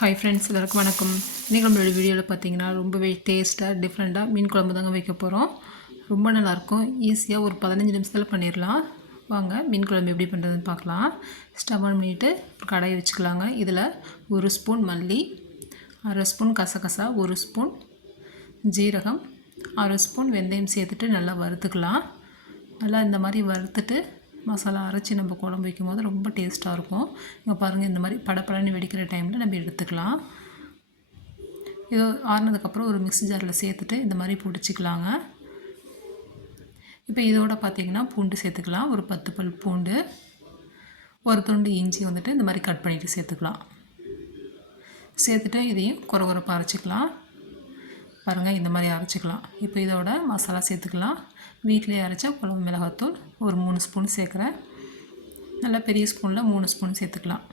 Hi friends எல்லாருக்கும் வணக்கம். இன்றைக்கி நம்மளோட வீடியோவில் பார்த்தீங்கன்னா ரொம்பவே டேஸ்ட்டாக டிஃப்ரெண்ட்டாக மீன் குழம்பு தாங்க வைக்க போகிறோம் ரொம்ப நல்லாயிருக்கும். ஈஸியாக ஒரு பதினஞ்சு நிமிஷத்தில் பண்ணிடலாம் வாங்க மீன் குழம்பு எப்படி பண்ணுறதுன்னு பார்க்கலாம் ஸ்டவ் ஆன் பண்ணிவிட்டு ஒரு கடாயை வச்சுக்கலாங்க. இதில் ஒரு ஸ்பூன் மல்லி அரை ஸ்பூன் கசகசா ஒரு ஸ்பூன் ஜீரகம் அரை ஸ்பூன் வெந்தயம் சேர்த்துட்டு நல்லா வறுத்துக்கலாம். நல்லா இந்த மாதிரி வறுத்துட்டு மசாலா அரைச்சி நம்ம குழம்பு வைக்கும்போது ரொம்ப டேஸ்ட்டாக இருக்கும். இங்கே பாருங்கள் இந்த மாதிரி படப்படன்னு வெடிக்கிற டைமில் நம்ம எடுத்துக்கலாம். இதோ ஆறுனதுக்கப்புறம் ஒரு மிக்ஸி ஜாரில் சேர்த்துட்டு இந்த மாதிரி பிடிச்சிக்கலாங்க. இப்போ இதோட பார்த்திங்கன்னா பூண்டு சேர்த்துக்கலாம். ஒரு பத்து பல் பூண்டு ஒரு துண்டு இஞ்சி வந்துட்டு இந்த மாதிரி கட் பண்ணிவிட்டு சேர்த்துக்கலாம். சேர்த்துட்டு இதையும் குறை குறைப்பாக அரைச்சிக்கலாம். பாருங்கள் இந்த மாதிரி அரைச்சிக்கலாம். இப்போ இதோட மசாலா சேர்த்துக்கலாம். வீட்டிலே அரைச்ச குழம்பு மிளகாத்தூள் ஒரு மூணு ஸ்பூன் சேர்க்குறேன். நல்லா பெரிய ஸ்பூனில் மூணு ஸ்பூன் சேர்த்துக்கலாம்.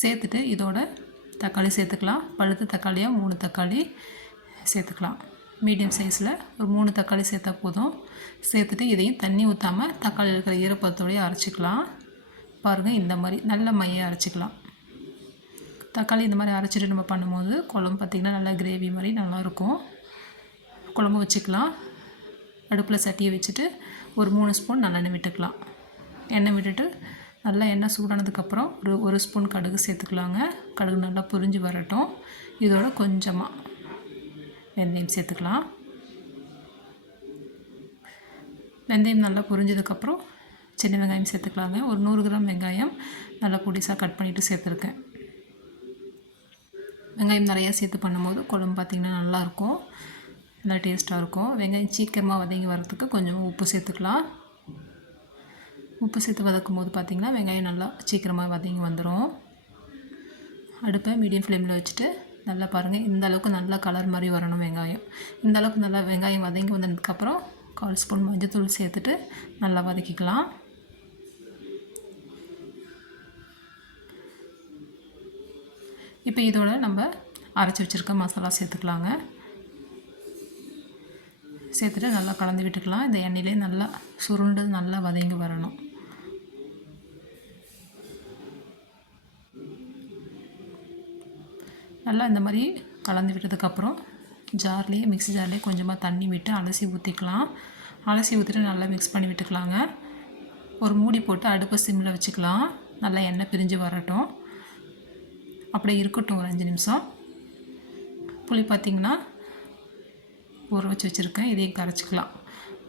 சேர்த்துட்டு இதோட தக்காளி சேர்த்துக்கலாம். பழுத்த தக்காளியாக மூணு தக்காளி சேர்த்துக்கலாம். மீடியம் சைஸில் ஒரு மூணு தக்காளி சேர்த்தா போதும். சேர்த்துட்டு இதையும் தண்ணி ஊற்றாமல் தக்காளி இருக்கிற ஈரப்பதத்தோடையே அரைச்சிக்கலாம். பாருங்கள் இந்த மாதிரி நல்ல மையை அரைச்சிக்கலாம். தக்காளி இந்த மாதிரி அரைச்சிட்டு நம்ம பண்ணும்போது குழம்பு பார்த்திங்கன்னா நல்லா கிரேவி மாதிரி நல்லாயிருக்கும். குழம்பு வச்சுக்கலாம். அடுப்பில் சட்டியை வச்சுட்டு ஒரு மூணு ஸ்பூன் நல்லெண்ணெய் விட்டுக்கலாம். எண்ணெய் விட்டுட்டு நல்லா எண்ணெய் சூடானதுக்கப்புறம் ஒரு ஒரு ஸ்பூன் கடுகு சேர்த்துக்கலாங்க. கடுகு நல்லா பொரிஞ்சு வரட்டும். இதோட கொஞ்சமாக வெந்தயம் சேர்த்துக்கலாம். வெந்தயம் நல்லா பொரிஞ்சதுக்கப்புறம் சின்ன வெங்காயம் சேர்த்துக்கலாங்க. ஒரு நூறு கிராம் வெங்காயம் நல்லா பொடிசாக கட் பண்ணிவிட்டு சேர்த்துருக்கேன். வெங்காயம் நிறையா சேர்த்து பண்ணும்போது குழம்பு பார்த்திங்கன்னா நல்லாயிருக்கும். நல்லா டேஸ்ட்டாக இருக்கும். வெங்காயம் சீக்கிரமாக வதங்கி வரத்துக்கு கொஞ்சம் உப்பு சேர்த்துக்கலாம். உப்பு சேர்த்து வதக்கும் போது பார்த்திங்கன்னா வெங்காயம் நல்லா சீக்கிரமாக வதங்கி வந்துடும் அடுப்பை மீடியம் ஃப்ளேமில் வச்சுட்டு நல்லா பாருங்கள் இந்த அளவுக்கு நல்லா கலர் மாதிரி வரணும் வெங்காயம். இந்த அளவுக்கு நல்லா வெங்காயம் வதங்கி வந்ததுக்கப்புறம் கால் ஸ்பூன் மஞ்சள் தூள் சேர்த்துட்டு நல்லா வதக்கிக்கலாம். இப்போ இதோட நம்ம அரைச்சி வச்சுருக்க மசாலா சேர்த்துக்கலாங்க. சேர்த்துட்டு நல்லா கலந்து விட்டுக்கலாம். இந்த எண்ணெயிலே நல்லா சுருண்டு நல்லா வதங்கி வரணும். நல்லா இந்த மாதிரி கலந்து விட்டதுக்கப்புறம் ஜார்லேயே மிக்ஸி ஜார்லேயே கொஞ்சமாக தண்ணி விட்டு அலசி ஊற்றிக்கலாம் அலசி ஊற்றிட்டு நல்லா மிக்ஸ் பண்ணி விட்டுக்கலாங்க. ஒரு மூடி போட்டு அடுப்பை சிம்மில் வச்சுக்கலாம். நல்லா எண்ணெய் பிரிஞ்சு வரட்டும். அப்படியே இருக்கட்டும் ஒரு அஞ்சு நிமிஷம். புளி பார்த்திங்கன்னா ஊற வச்சு வச்சுருக்கேன். இதையும் கரைச்சிக்கலாம்.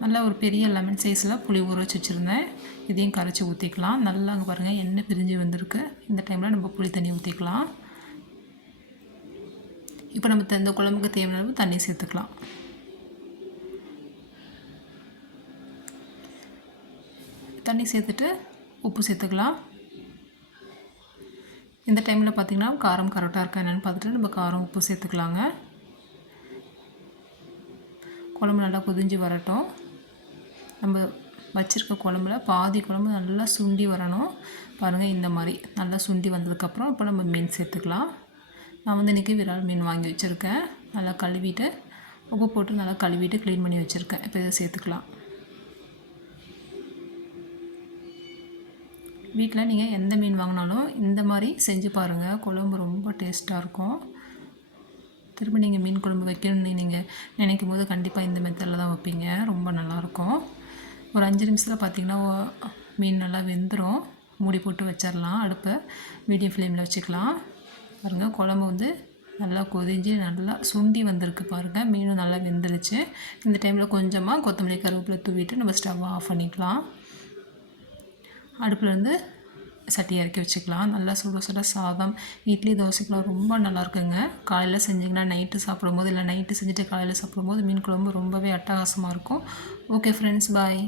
நல்லா ஒரு பெரிய லெமன் சைஸில் புளி ஊற வச்சு வச்சுருந்தேன். இதையும் கரைச்சி ஊற்றிக்கலாம் நல்லா அங்கே பாருங்கள் எண்ணெய் பிரிஞ்சு வந்திருக்கு. இந்த டைமில் நம்ம புளி தண்ணி ஊற்றிக்கலாம் இப்போ நம்ம இந்த குழம்புக்கு தேவையான அளவு தண்ணி சேர்த்துக்கலாம். தண்ணி சேர்த்துட்டு உப்பு சேர்த்துக்கலாம். இந்த டைமில் பார்த்திங்கன்னா காரம் கரெக்டாக இருக்கா என்னென்னு பார்த்துட்டு நம்ம காரம் உப்பு சேர்த்துக்கலாங்க. குழம்பு நல்லா கொதிஞ்சு வரட்டும். நம்ம வச்சுருக்க குழம்புல பாதி குழம்பு நல்லா சுண்டி வரணும். பாருங்கள் இந்த மாதிரி நல்லா சுண்டி வந்ததுக்கப்புறம் இப்போ நம்ம மீன் சேர்த்துக்கலாம். நான் வந்து இன்றைக்கி விரால் மீன் வாங்கி வச்சுருக்கேன். நல்லா கழுவிட்டு உப்பு போட்டு நல்லா கழுவிட்டு க்ளீன் பண்ணி வச்சுருக்கேன். இப்போ இதை சேர்த்துக்கலாம். வீட்டில் நீங்கள் எந்த மீன் வாங்கினாலும் இந்த மாதிரி செஞ்சு பாருங்கள் குழம்பு ரொம்ப டேஸ்ட்டாக இருக்கும். திரும்ப நீங்கள் மீன் குழம்பு வைக்கணும்னு நீங்கள் நினைக்கும் போது கண்டிப்பாக இந்த மெத்தடில் தான் வைப்பீங்க. ரொம்ப நல்லாயிருக்கும் ஒரு அஞ்சு நிமிஷத்தில் பார்த்திங்கன்னா மீன் நல்லா வெந்துடும் மூடி போட்டு வச்சிடலாம் அடுப்பை மீடியம் ஃப்ளேமில் வச்சுக்கலாம். பாருங்கள் குழம்பு வந்து நல்லா கொதிஞ்சு நல்லா சுண்டி வந்திருக்கு பாருங்கள் மீனும் நல்லா வெந்துருச்சு. இந்த டைமில் கொஞ்சமாக கொத்தமல்லி கருவேப்பிலை தூவிட்டு நம்ம ஸ்டவ் ஆஃப் பண்ணிக்கலாம். அடுப்பில் வந்து சட்டி இறக்கி வச்சுக்கலாம். நல்லா சுட சுட சாதம் இட்லி தோசைக்கெலாம் ரொம்ப நல்லா இருக்குங்க காலையில் செஞ்சிங்கன்னா நைட்டு சாப்பிடும்போது இல்லை நைட்டு செஞ்சுட்டு காலையில் சாப்பிடும்போது மீன் குழம்பு ரொம்பவே அட்டகாசமாக இருக்கும். Okay friends bye